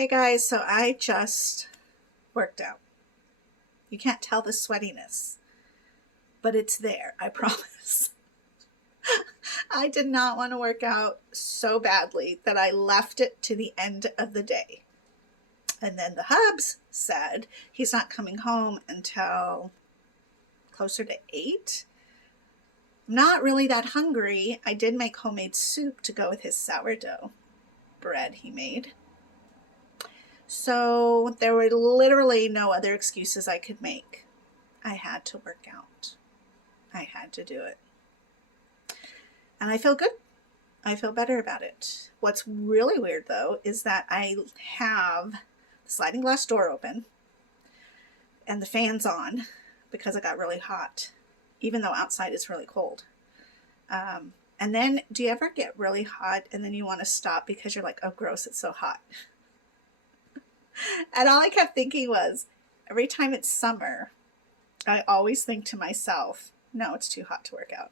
Hey guys, so I just worked out. You can't tell the sweatiness, but it's there, I promise. I did not want to work out so badly that I left it to the end of the day. And then the hubs said he's not coming home until closer to 8. I'm not really that hungry. I did make homemade soup to go with his sourdough bread he made. So there were literally no other excuses I could make. I had to work out. I had to do it. And I feel good. I feel better about it. What's really weird though is that I have the sliding glass door open and the fan's on because it got really hot, even though outside it's really cold. And then do you ever get really hot and then you want to stop because you're like, oh gross, it's so hot. And all I kept thinking was, every time it's summer, I always think to myself, no, it's too hot to work out.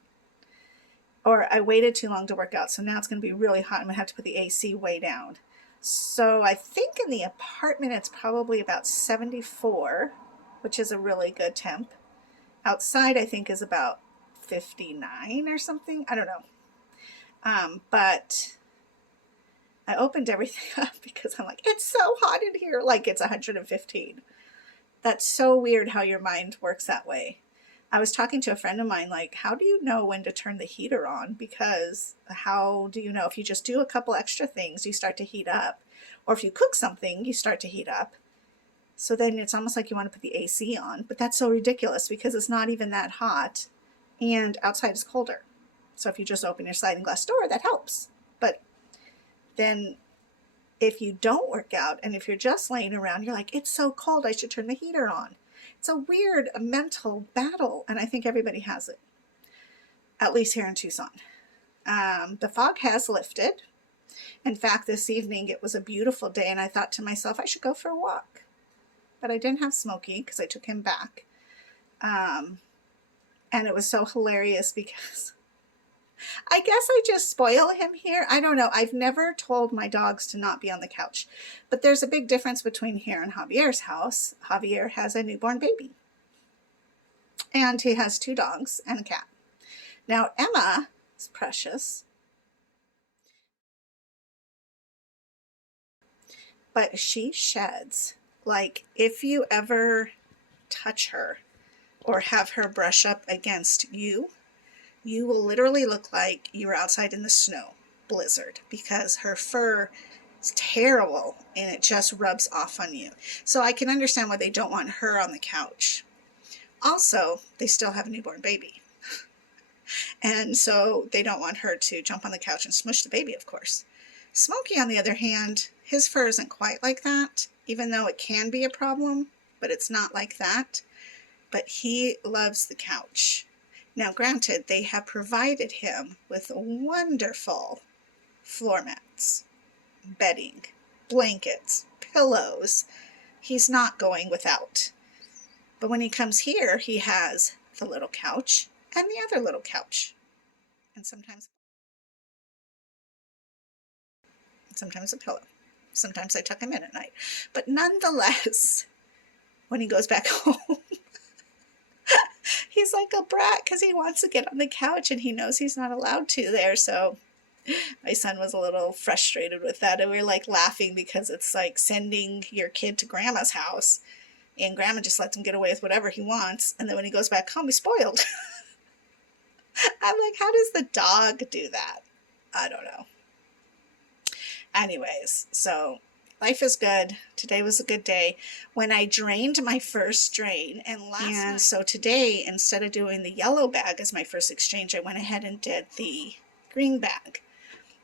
Or I waited too long to work out, so now it's going to be really hot. I'm going to have to put the AC way down. So I think in the apartment, it's probably about 74, which is a really good temp. Outside, I think, is about 59 or something. I don't know. But I opened everything up because I'm like, it's so hot in here, like it's 115. That's so weird how your mind works that way. I was talking to a friend of mine, like, how do you know when to turn the heater on? Because how do you know if you just do a couple extra things, you start to heat up? Or if you cook something, you start to heat up. So then it's almost like you want to put the AC on. But that's so ridiculous because it's not even that hot and outside is colder. So if you just open your sliding glass door, that helps. But then if you don't work out and if you're just laying around, you're like, it's so cold, I should turn the heater on. It's a weird mental battle, and I think everybody has it, at least here in Tucson. The fog has lifted. In fact, this evening it was a beautiful day, and I thought to myself, I should go for a walk. But I didn't have Smokey because I took him back. And it was so hilarious because I guess I just spoil him here. I don't know. I've never told my dogs to not be on the couch. But there's a big difference between here and Javier's house. Javier has a newborn baby. And he has 2 dogs and a cat. Now, Emma is precious. But she sheds. Like, if you ever touch her or have her brush up against you, you will literally look like you were outside in the snow blizzard because her fur is terrible and it just rubs off on you. So I can understand why they don't want her on the couch. Also, they still have a newborn baby. And so they don't want her to jump on the couch and smush the baby, of course. Smokey, on the other hand, his fur isn't quite like that, even though it can be a problem, but it's not like that. But he loves the couch. Now, granted, they have provided him with wonderful floor mats, bedding, blankets, pillows. He's not going without. But when he comes here, he has the little couch and the other little couch. And sometimes a pillow. Sometimes I tuck him in at night. But nonetheless, when he goes back home, he's like a brat because he wants to get on the couch and he knows he's not allowed to there. So my son was a little frustrated with that, and we were like laughing because it's like sending your kid to grandma's house and grandma just lets him get away with whatever he wants, and then when he goes back home he's spoiled. I'm like, how does the dog do that? I don't know. Anyways, so life is good. Today was a good day. When I drained my first drain, and so today, instead of doing the yellow bag as my first exchange, I went ahead and did the green bag,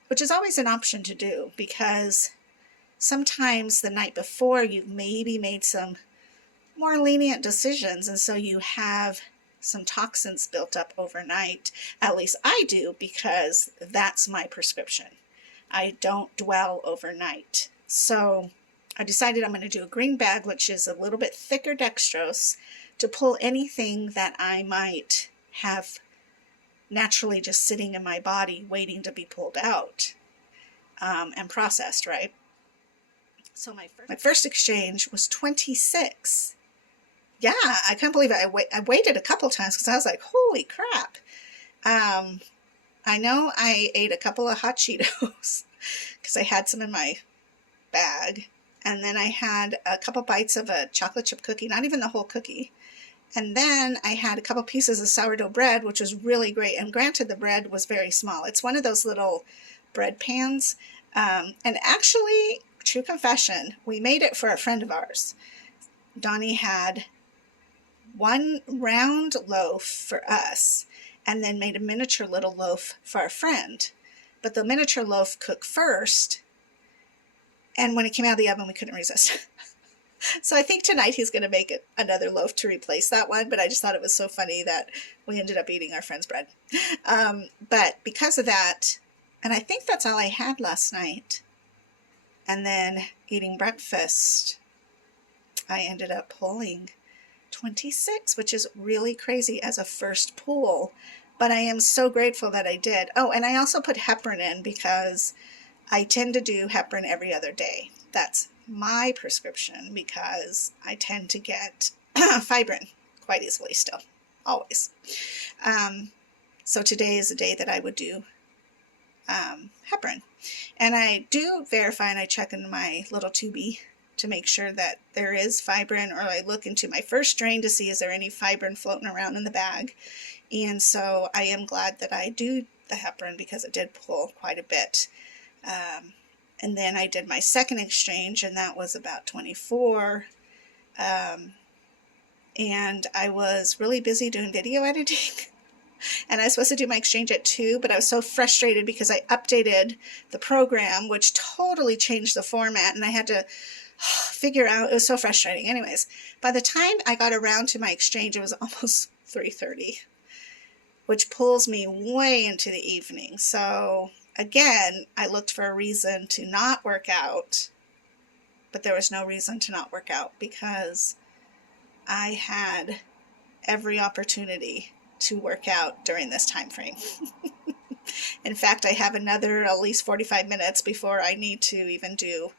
which is always an option to do because sometimes the night before you've maybe made some more lenient decisions, and so you have some toxins built up overnight. At least I do, because that's my prescription. I don't dwell overnight. So I decided I'm going to do a green bag, which is a little bit thicker dextrose, to pull anything that I might have naturally just sitting in my body waiting to be pulled out and processed, right? So my first exchange was 26. Yeah, I couldn't believe it. I waited a couple times because I was like, holy crap. I know I ate a couple of hot Cheetos because I had some in my bag. And then I had a couple bites of a chocolate chip cookie, not even the whole cookie. And then I had a couple pieces of sourdough bread, which was really great. And granted, the bread was very small. It's one of those little bread pans. And actually, true confession, we made it for a friend of ours. Donnie had one round loaf for us and then made a miniature little loaf for our friend. But the miniature loaf cooked first. And when it came out of the oven, we couldn't resist. So I think tonight he's going to make another loaf to replace that one. But I just thought it was so funny that we ended up eating our friend's bread. But because of that, and I think that's all I had last night. And then eating breakfast, I ended up pulling 26, which is really crazy as a first pull. But I am so grateful that I did. Oh, and I also put heparin in because I tend to do heparin every other day. That's my prescription because I tend to get fibrin quite easily still, always. So today is the day that I would do heparin. And I do verify and I check in my little tubie to make sure that there is fibrin, or I look into my first drain to see is there any fibrin floating around in the bag. And so I am glad that I do the heparin because it did pull quite a bit. And then I did my second exchange, and that was about 24. And I was really busy doing video editing. And I was supposed to do my exchange at 2, but I was so frustrated because I updated the program, which totally changed the format, and I had to figure out, it was so frustrating. Anyways, by the time I got around to my exchange, it was almost 3:30, which pulls me way into the evening. So again, I looked for a reason to not work out, but there was no reason to not work out because I had every opportunity to work out during this time frame. In fact, I have another at least 45 minutes before I need to even do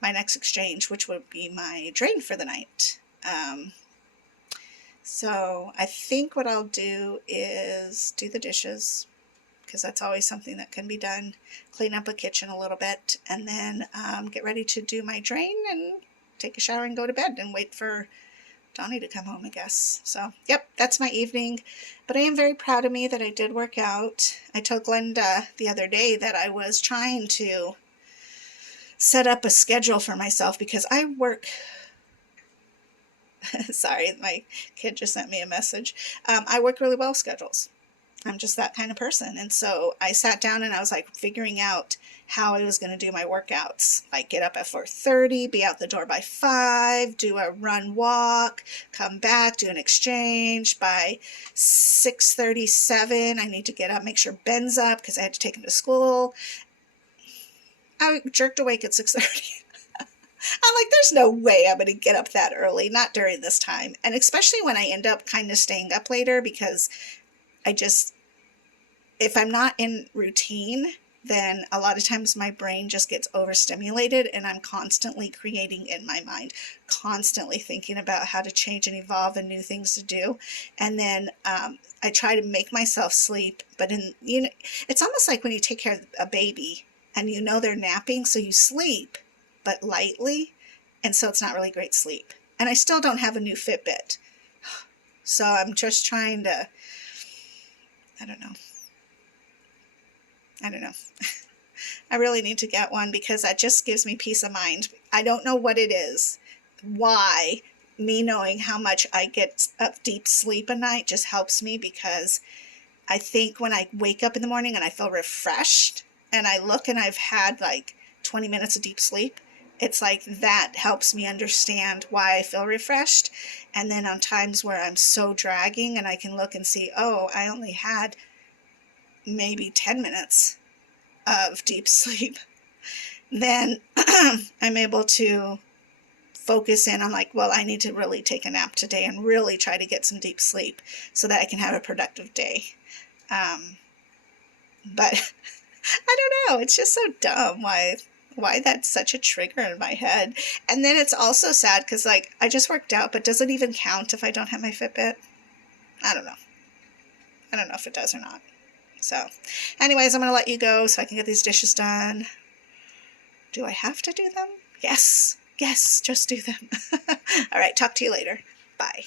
my next exchange, which would be my drain for the night. So I think what I'll do is do the dishes, because that's always something that can be done, clean up a kitchen a little bit, and then get ready to do my drain and take a shower and go to bed and wait for Donnie to come home, I guess. So, yep, that's my evening. But I am very proud of me that I did work out. I told Glenda the other day that I was trying to set up a schedule for myself because I work... Sorry, my kid just sent me a message. I work really well with schedules. I'm just that kind of person. And so I sat down and I was like figuring out how I was going to do my workouts. Like get up at 4:30, be out the door by 5, do a run walk, come back, do an exchange. By 6:37, I need to get up, make sure Ben's up because I had to take him to school. I jerked awake at 6:30. I'm like, there's no way I'm going to get up that early, not during this time. And especially when I end up kind of staying up later because if I'm not in routine, then a lot of times my brain just gets overstimulated and I'm constantly creating in my mind, constantly thinking about how to change and evolve and new things to do. And then I try to make myself sleep, but it's almost like when you take care of a baby and you know they're napping, so you sleep, but lightly, and so it's not really great sleep. And I still don't have a new Fitbit. So I'm just trying to, I don't know. I really need to get one because that just gives me peace of mind. I don't know what it is. Why me knowing how much I get of deep sleep a night just helps me, because I think when I wake up in the morning and I feel refreshed and I look and I've had like 20 minutes of deep sleep, it's like that helps me understand why I feel refreshed. And then on times where I'm so dragging and I can look and see, oh, I only had maybe 10 minutes of deep sleep, then I'm able to focus in on like, well, I need to really take a nap today and really try to get some deep sleep so that I can have a productive day. But I don't know, it's just so dumb why why that's such a trigger in my head. And then it's also sad because, like, I just worked out, but does it even count if I don't have my Fitbit? I don't know. I don't know if it does or not. So, anyways, I'm going to let you go so I can get these dishes done. Do I have to do them? Yes. Yes, just do them. All right, talk to you later. Bye.